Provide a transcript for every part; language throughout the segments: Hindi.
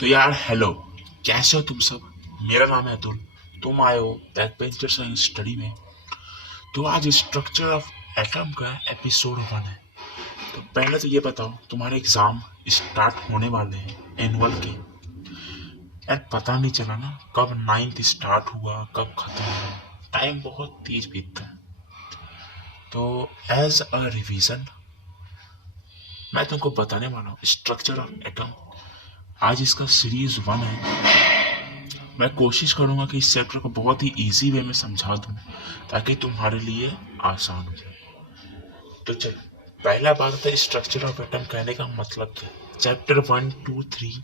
तो यार हेलो, कैसे हो तुम सब। मेरा नाम है अतुल। तुम आए हो बैक बेंचर साइंस स्टडी में। तो आज स्ट्रक्चर ऑफ एटम का एपिसोड 1 है। तो पहले तो ये बताओ, तुम्हारे एग्जाम स्टार्ट होने वाले हैं एनुअल के। यार पता नहीं चला ना कब 9th स्टार्ट हुआ कब खत्म हुआ। टाइम बहुत तेज बीतता है। तो एज अ रिवीजन मैं तुमको बताने वाला हूँ स्ट्रक्चर ऑफ एटम। आज इसका सीरीज 1 है। मैं कोशिश करूंगा कि इस चैप्टर को बहुत ही इजी वे में समझा दूं ताकि तुम्हारे लिए आसान हो जाए। तो चलो, पहला बात है स्ट्रक्चर ऑफ एटम कहने का मतलब क्या है। चैप्टर 1, 2, 3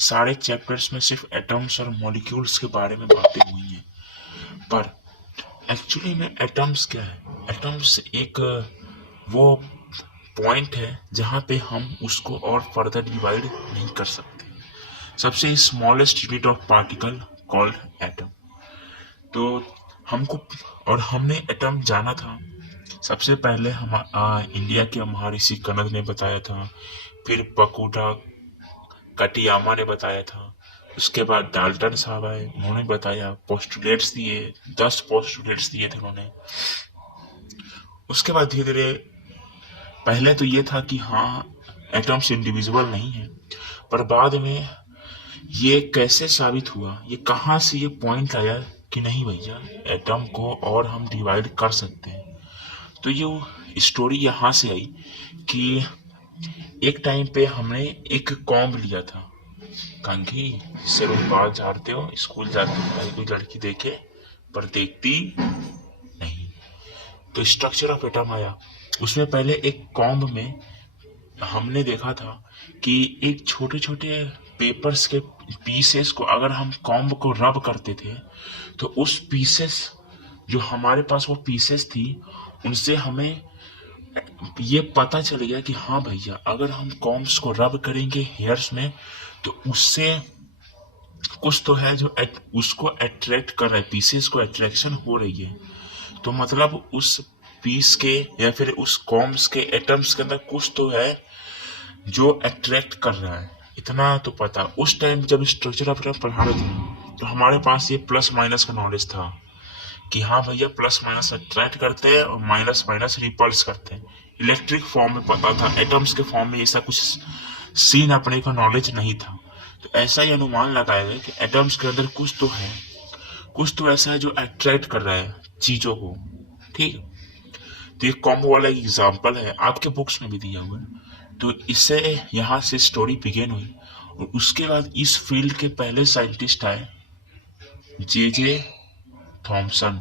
सारे चैप्टर्स में सिर्फ एटम्स और मॉलिक्यूल्स के बारे में बातें हुई हैं, पर एक्चुअली में एटम्स क्या है। एटम्स एक वो पॉइंट है जहाँ पे हम उसको और फर्दर डिवाइड नहीं कर सकते। सबसे smallest unit of particle called atom. तो हमको और हमने एटम जाना था सबसे पहले हम इंडिया के महर्षि कनद ने बताया था। फिर बकुटा कटियामा ने बताया था। उसके बाद डाल्टन साहब आए, उन्होंने बताया, पोस्टुलेट्स दिए, 10 पोस्टुलेट्स दिए थे उन्होंने। उसके बाद धीरे धीरे पहले तो ये था कि हाँ एटम्स इंडिविजुअल नहीं है, पर बाद में ये कैसे साबित हुआ, ये कहाँ से ये पॉइंट आया कि नहीं भैया एटम को और हम डिवाइड कर सकते हैं। तो ये स्टोरी यहाँ से आई कि एक टाइम पे हमने एक कॉम्ब लिया था कंघी, जिससे रोज बाल झाड़ते हो, स्कूल जाते हो ताकि कोई लड़की देखे, पर देखती नहीं। तो स्ट्रक्चर ऑफ एटम आया। उसमें पहले एक कॉम्ब में हमने देखा था कि एक छोटे छोटे पेपर्स के पीसेस को अगर हम कॉम्ब को रब करते थे तो उस पीसेस जो हमारे पास वो पीसेस थी उनसे हमें ये पता चल गया कि हाँ भैया अगर हम कॉम्ब्स को रब करेंगे हेयर्स में तो उससे कुछ तो है जो उसको अट्रैक्ट कर रहा है, पीसेस को अट्रैक्शन हो रही है। तो मतलब उस पीस के या फिर उस कॉम्ब्स के एटम्स के अंदर कुछ तो है जो अट्रैक्ट कर रहा है। इतना तो पता उस टाइम जब स्ट्रक्चर ऑफ एटम पढ़ा रहे थे तो हमारे पास ये प्लस माइनस का नॉलेज था कि हाँ भैया प्लस माइनस अट्रैक्ट करते हैं और माइनस माइनस रिपल्स करते हैं। इलेक्ट्रिक फॉर्म में पता था, एटम्स के फॉर्म में ऐसा कुछ सीन अपने को नॉलेज नहीं था। तो ऐसा ही अनुमान लगाया गया कि एटम्स के अंदर कुछ तो है, कुछ तो ऐसा है जो अट्रैक्ट कर रहा है चीजों को। ठीक है। तो ये कॉम्बो वाला एक एग्जाम्पल है, आपके बुक्स में भी दिया हुआ है। तो इससे यहाँ से स्टोरी बिगेन हुई। और उसके बाद इस फील्ड के पहले साइंटिस्ट आए जे जे थॉमसन।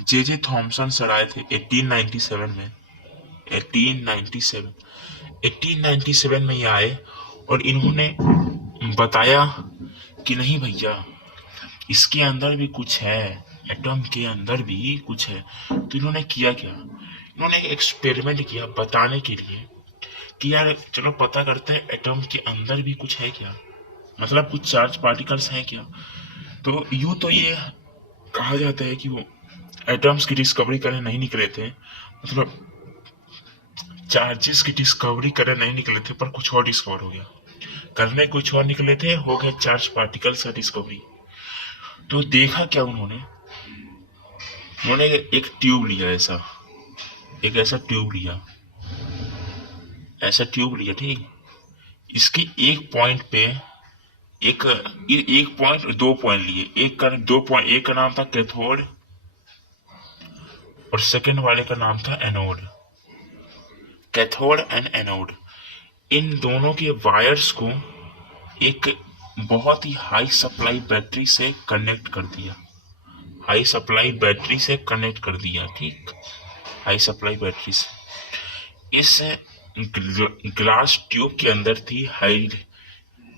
जे जे थॉमसन सर आए थे 1897 में। 1897 1897 में ये आए और इन्होंने बताया कि नहीं भैया इसके अंदर भी कुछ है, एटम के अंदर भी कुछ है। तो इन्होंने किया क्या, इन्होंने एक एक्सपेरिमेंट किया बताने के लिए कि यार चलो पता करते हैं एटम के अंदर भी कुछ है क्या, मतलब कुछ चार्ज पार्टिकल्स हैं क्या। तो यूं तो ये कहा जाता है कि वो एटम्स की डिस्कवरी करने नहीं निकले थे, मतलब चार्जेस की डिस्कवरी करने नहीं निकले थे, पर कुछ और डिस्कवर हो गया। करने कुछ और निकले थे, हो गया चार्ज पार्टिकल्स का डिस्कवरी। तो देखा क्या उन्होंने, उन्होंने एक ट्यूब लिया, ऐसा एक ऐसा ट्यूब लिया, ऐसा ट्यूब लिया। ठीक। इसके एक पॉइंट पे एक एक पॉइंट, 2 पॉइंट लिए। एक का 2 पॉइंट, एक का नाम था कैथोड और सेकंड वाले का नाम था एनोड। कैथोड एंड एनोड, इन दोनों के वायर्स को एक बहुत ही हाई सप्लाई बैटरी से कनेक्ट कर दिया। हाई सप्लाई बैटरी से कनेक्ट कर दिया। ठीक। हाई सप्लाई बैटरी से इस ग्लास ट्यूब के अंदर थी हाई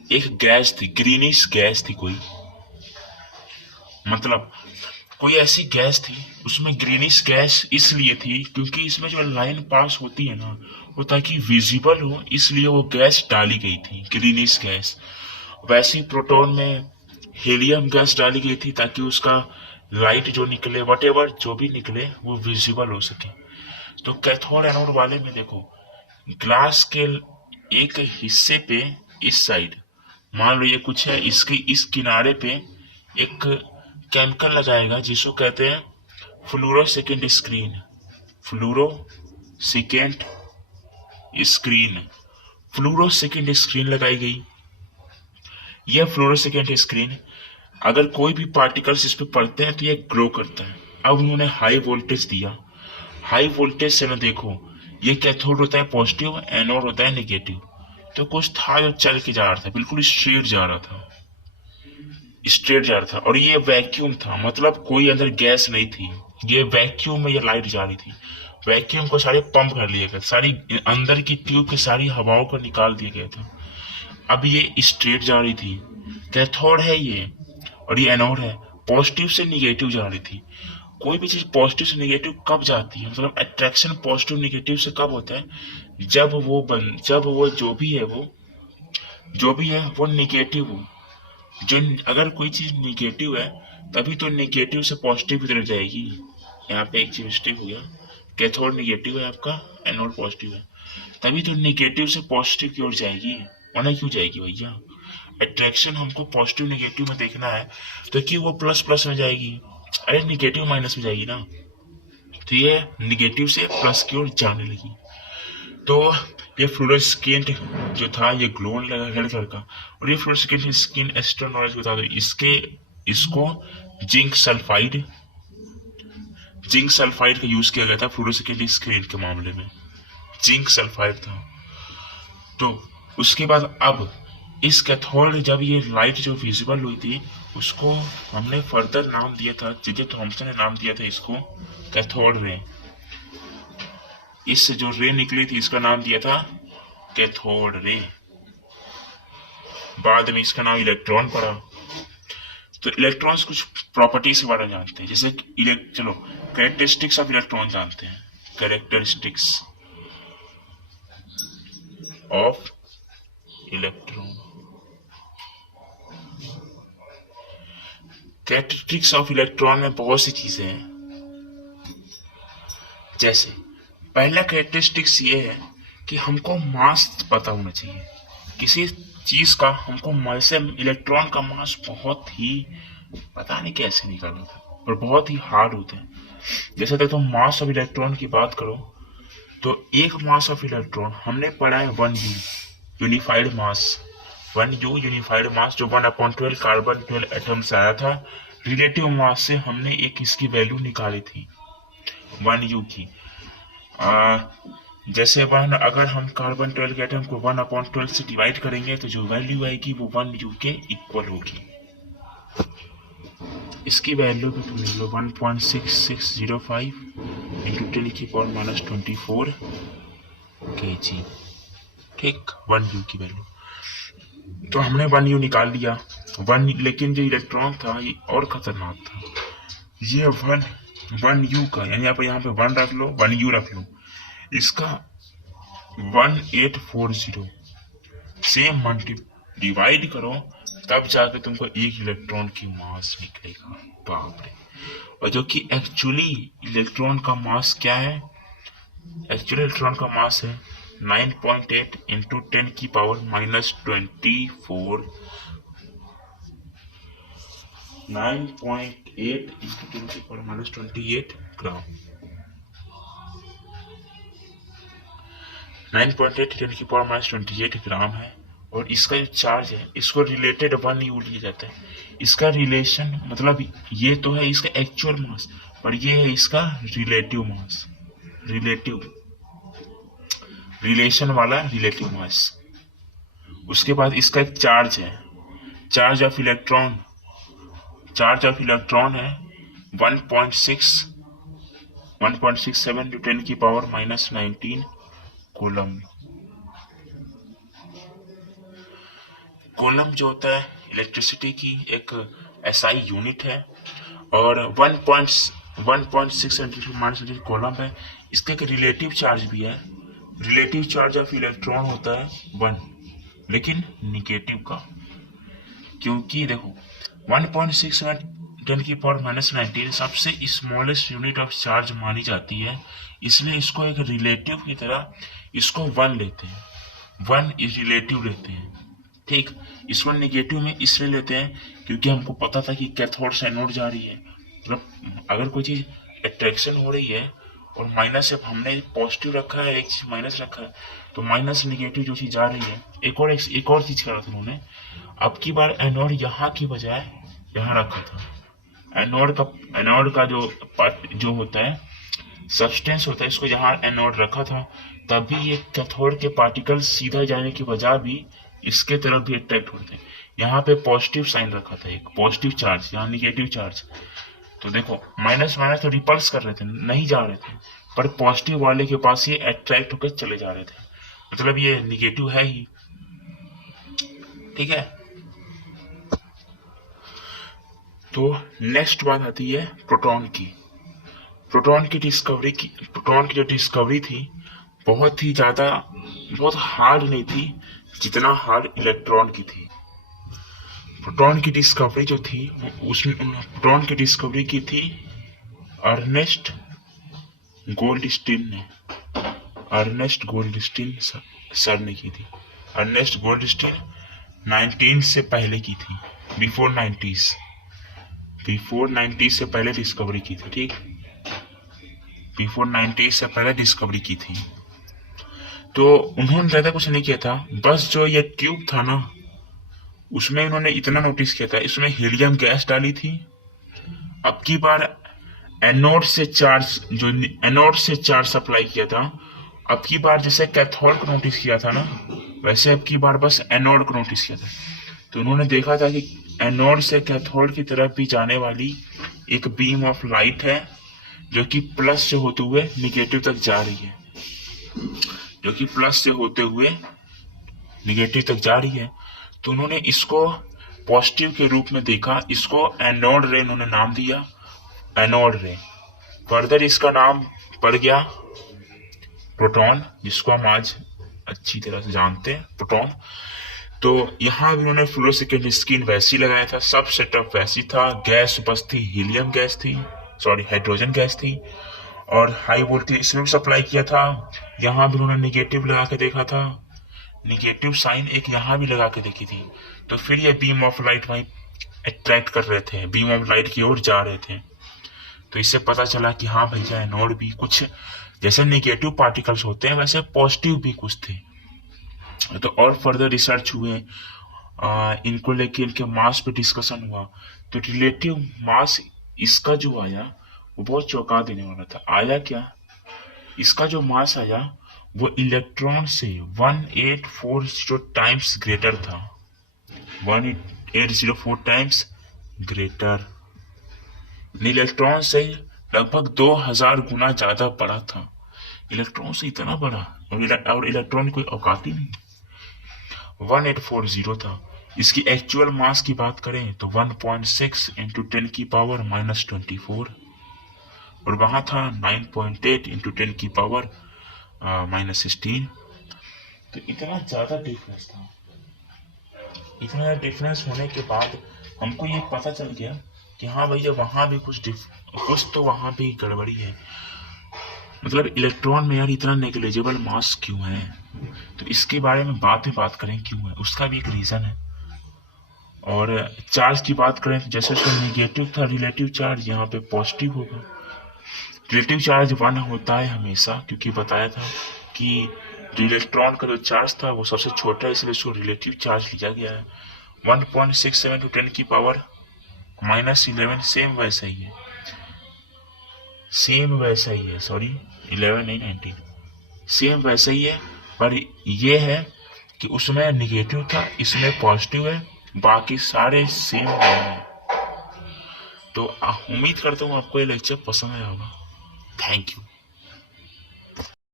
एक गैस थी, ग्रीनिश गैस थी कोई, मतलब कोई ऐसी गैस थी। उसमें ग्रीनिश गैस इसलिए थी क्योंकि इसमें जो लाइन पास होती है ना वो ताकि विजिबल हो, इसलिए वो गैस डाली गई थी, ग्रीनिश गैस। वैसे ही प्रोटॉन में हीलियम गैस डाली गई थी ताकि उसका लाइट जो निकले, वटेवर जो भी निकले, वो विजिबल हो सके। तो कैथोड एनोड वाले में देखो, ग्लास के एक हिस्से पे इस साइड मान लो ये कुछ है, इसके इस किनारे पे एक केमिकल लगाएगा जिसको कहते हैं फ्लोरोसेकेंड स्क्रीन। फ्लोरोसेकेंड स्क्रीन, फ्लोरोसेकेंड स्क्रीन लगाई गई। यह फ्लोरोसेकेंड स्क्रीन अगर कोई भी पार्टिकल्स इस पे पड़ते हैं तो ये ग्लो करता है। अब उन्होंने हाई वोल्टेज दिया, हाई वोल्टेज से ना देखो, ये कैथोड होता है पॉजिटिव, एनोड होता है नेगेटिव। तो कुछ था जो चल के जा रहा था, बिल्कुल स्ट्रेट जा रहा था, स्ट्रेट जा रहा था। और ये वैक्यूम था, मतलब कोई अंदर गैस नहीं थी, ये वैक्यूम में ये लाइट जा रही थी। वैक्यूम को सारे पंप कर लिया गया, सारी अंदर की ट्यूब की सारी हवाओं को निकाल दिया गया था। अब ये स्ट्रेट जा रही थी, कैथोड है ये, और ये एनोड है। पॉजिटिव से निगेटिव जा रही थी। कोई भी चीज पॉजिटिव से निगेटिव कब जाती है, मतलब अट्रैक्शन पॉजिटिव निगेटिव से कब होता है, जब वो जो भी है वो निगेटिव हो। जो अगर कोई चीज निगेटिव है तभी तो निगेटिव से पॉजिटिव की तरफ जाएगी। यहाँ पे एक चीज मिस्टेक हो गया, कैथोड निगेटिव है आपका, एनोड पॉजिटिव है, तभी तो निगेटिव से पॉजिटिव की ओर जाएगी, वरना क्यों जाएगी भैया। अट्रैक्शन हमको पॉजिटिव निगेटिव में देखना है तो क्यों वो प्लस प्लस में जाएगी, अरे निगेटिव माइनस में जाएगी ना। तो ये निगेटिव से प्लस की ओर जाने लगी। तो ये फ्लोरोसेकेंट जो था ये ग्लो लगा रेड कलर का। और ये फ्लोरोसेकेंट स्किन एक्स्ट्रा नॉलेज बता दो, इसको जिंक सल्फाइड का यूज किया गया था फ्लोरोसेकेंट स्क्रीन के मामले में, जिंक सल्फाइड था। तो उसके बाद अब इस कैथोड जब ये लाइट जो विजिबल हुई थी उसको हमने फर्दर नाम दिया था, जे थॉमसन ने नाम दिया था इसको कैथोड रे। इससे जो रे निकली थी इसका नाम दिया था कैथोड रे। बाद में इसका नाम इलेक्ट्रॉन पड़ा। तो इलेक्ट्रॉन्स कुछ प्रॉपर्टीज के बारे में जानते हैं, जैसे चलो कैरेक्टरिस्टिक्स ऑफ इलेक्ट्रॉन जानते हैं। Characteristics of electron, characteristics of electron में बहुत सी चीजें हैं। जैसे पहला कैरेक्टरिस्टिक्स ये है कि हमको मास पता होना चाहिए किसी चीज का। हमको जैसे इलेक्ट्रॉन का मास बहुत ही पता नहीं कैसे निकालना था और बहुत ही हार्ड होता है। जैसे तो तुम मास ऑफ इलेक्ट्रॉन की बात करो तो एक मास ऑफ इलेक्ट्रॉन हमने पढ़ा है 1U यूनिफाइड मास, 1U यूनिफाइड मास जो 1/12 कार्बन 12 एटम से आया था। रिलेटिव मास से हमने एक इसकी वैल्यू निकाली थी 1U की। जैसे अगर हम कार्बन 12 के एटम को 1/12 से डिवाइड करेंगे तो जो वैल्यू आएगी वो 1U के इक्वल होगी। इसकी वैल्यू भी तुम लिख लो 1.6605 इंटू 10⁻24 kg, ठीक 1U की वैल्यू। तो हमने 1U निकाल लिया। लेकिन जो इलेक्ट्रॉन था ये और खतरनाक था। ये 1U का यानी आप यहाँ पे 1 रख लो, 1U रख लो, इसका 1840 से डिवाइड करो तब जाके तुमको एक इलेक्ट्रॉन की मास निकलेगा। बाप रे। और जो कि एक्चुअली इलेक्ट्रॉन का मास क्या है, एक्चुअली इलेक्ट्रॉन का मास है 9.8 इंटू 10⁻24 9.8 इंटू 10⁻28 ग्राम। 9.8 10⁻28 ग्राम है। और इसका जो चार्ज है इसको रिलेटेड 1U लिया जाता है। इसका रिलेशन मतलब ये तो है इसका एक्चुअल मास, पर ये है इसका रिलेटिव मास, रिलेशन वाला रिलेटिव मास। उसके बाद इसका एक चार्ज है, चार्ज ऑफ इलेक्ट्रॉन है 1.67 टू 10⁻19 कूलम। कूलम जो होता है इलेक्ट्रिसिटी की एक SI यूनिट है और 1.6 कूलम है। इसका एक रिलेटिव चार्ज भी है। रिलेटिव चार्ज ऑफ इलेक्ट्रॉन होता है 1, लेकिन निगेटिव का, क्योंकि देखो 1.67 10⁻19 सबसे स्मॉलेस्ट यूनिट ऑफ चार्ज मानी जाती है, इसलिए इसको एक रिलेटिव की तरह इसको 1 लेते हैं, 1 रिलेटिव लेते हैं। ठीक, इसको नेगेटिव में इसलिए लेते हैं क्योंकि हमको पता था कि कैथोड से एनोड जा रही है। मतलब अगर कोई चीज अट्रैक्शन हो रही है और माइनस से हमने पॉजिटिव रखा है, एक चीज माइनस रखा है, तो माइनस नेगेटिव जो चीज जा रही है। एक और चीज करा था उन्होंने, अब की बार एनोड यहाँ की बजाय यहाँ रखा था। एनोड का जो पार्ट जो होता है सब्सटेंस होता है, इसको यहाँ एनोड रखा था, तभी ये कैथोड के पार्टिकल सीधा जाने की बजाय भी इसके तरफ भी अट्रैक्ट होते हैं। यहाँ पे पॉजिटिव साइन रखा था, एक पॉजिटिव चार्ज, यहाँ निगेटिव चार्ज। तो देखो माइनस माइनस तो रिपल्स कर रहे थे, नहीं जा रहे थे, पर पॉजिटिव वाले के पास ये अट्रैक्ट होकर चले जा रहे थे, मतलब ये निगेटिव है ही। ठीक है, तो नेक्स्ट बात आती है प्रोटॉन की। प्रोटॉन की जो डिस्कवरी थी बहुत ही ज्यादा, बहुत हार्ड नहीं थी जितना हार्ड इलेक्ट्रॉन की थी। प्रोटॉन की डिस्कवरी जो थी उसमें प्रोटॉन की डिस्कवरी की थी अर्नेस्ट गोल्डस्टीन ने, अर्नेस्ट गोल्डस्टीन सर ने की थी। अर्नेस्ट गोल्डस्टीन 19 से पहले की थी, बिफोर 90s से पहले डिस्कवरी की थी। ठीक, बिफोर 90s से पहले डिस्कवरी की थी। तो उन्होंने ज्यादा कुछ नहीं किया था, बस जो ये ट्यूब था ना उसमें उन्होंने इतना नोटिस किया था, इसमें हीलियम गैस डाली थी। अब की बार एनोड से चार्ज सप्लाई किया था। अब की बार जैसे कैथोड को नोटिस किया था ना, वैसे अब की बार बस एनोड को नोटिस किया था। तो उन्होंने देखा था कि एनोड से कैथोड की तरफ भी जाने वाली एक बीम ऑफ लाइट है जो कि प्लस से होते हुए निगेटिव तक जा रही है, जो कि प्लस से होते हुए निगेटिव तक जा रही है। तो उन्होंने इसको पॉजिटिव के रूप में देखा, इसको एनोड रे उन्होंने नाम दिया, एनोड रे। फर्दर इसका नाम पड़ गया प्रोटॉन, जिसको हम आज अच्छी तरह से जानते हैं, प्रोटॉन। तो यहाँ भी उन्होंने फ्लोरोसेंट स्क्रीन वैसी लगाया था, सब सेटअप वैसी था, गैस बस थी, हीलियम गैस थी, सॉरी हाइड्रोजन गैस थी, और हाई वोल्टेज इसमें भी सप्लाई किया था। यहाँ भी उन्होंने निगेटिव लगा के देखा था, निगेटिव साइन एक यहाँ भी लगा के देखी थी। तो फिर ये बीम ऑफ लाइट वहीं अट्रैक्ट कर रहे थे, बीम ऑफ लाइट की ओर जा रहे थे। तो इससे पता चला कि हाँ भैया एनोड भी कुछ जैसे निगेटिव पार्टिकल्स होते हैं वैसे पॉजिटिव भी कुछ थे। तो और फर्दर रिसर्च हुए, इनको लेके इनके मास पे डिस्कशन हुआ। तो रिलेटिव मास इसका जो आया वो बहुत चौंका देने वाला था। आया क्या, इसका जो मास आया वो इलेक्ट्रॉन से 1840 टाइम्स ग्रेटर था, 1804 टाइम्स ग्रेटर। इलेक्ट्रॉन से लगभग 2000 गुना ज्यादा बड़ा था। इलेक्ट्रॉन से इतना बड़ा, और इलेक्ट्रॉन कोई औकात ही नहीं, 1840 था। इसकी एक्चुअल मास की बात करें तो 1.6 इंटू 10 की पावर -24, और वहां था 9.8 इंटू 10 की पावर -16। तो इतना ज्यादा डिफरेंस था। इतना ज्यादा डिफरेंस होने के बाद हमको ये पता चल गया कि हाँ भैया वहां भी कुछ तो वहां भी गड़बड़ी है। मतलब इलेक्ट्रॉन में यार इतना नेग्लिजिबल मास क्यों है, तो इसके बारे में बात करें क्यों है, उसका भी एक रीजन है। और चार्ज की बात करें तो जैसे उसका निगेटिव था रिलेटिव चार्ज, यहाँ पे पॉजिटिव होगा। रिलेटिव चार्ज 1 होता है हमेशा, क्योंकि बताया था कि इलेक्ट्रॉन का जो चार्ज था वो सबसे छोटा है, इसलिए उसको रिलेटिव चार्ज लिया गया है। 1.67 टू 10 की पावर -11 सेम वैसा ही है, सॉरी 11 नहीं 19, सेम वैसा ही है। पर ये है कि उसमें निगेटिव था, इसमें पॉजिटिव है, बाकी सारे सेम है। तो उम्मीद करता हूँ आपको ये लेक्चर पसंद आया होगा। Thank you.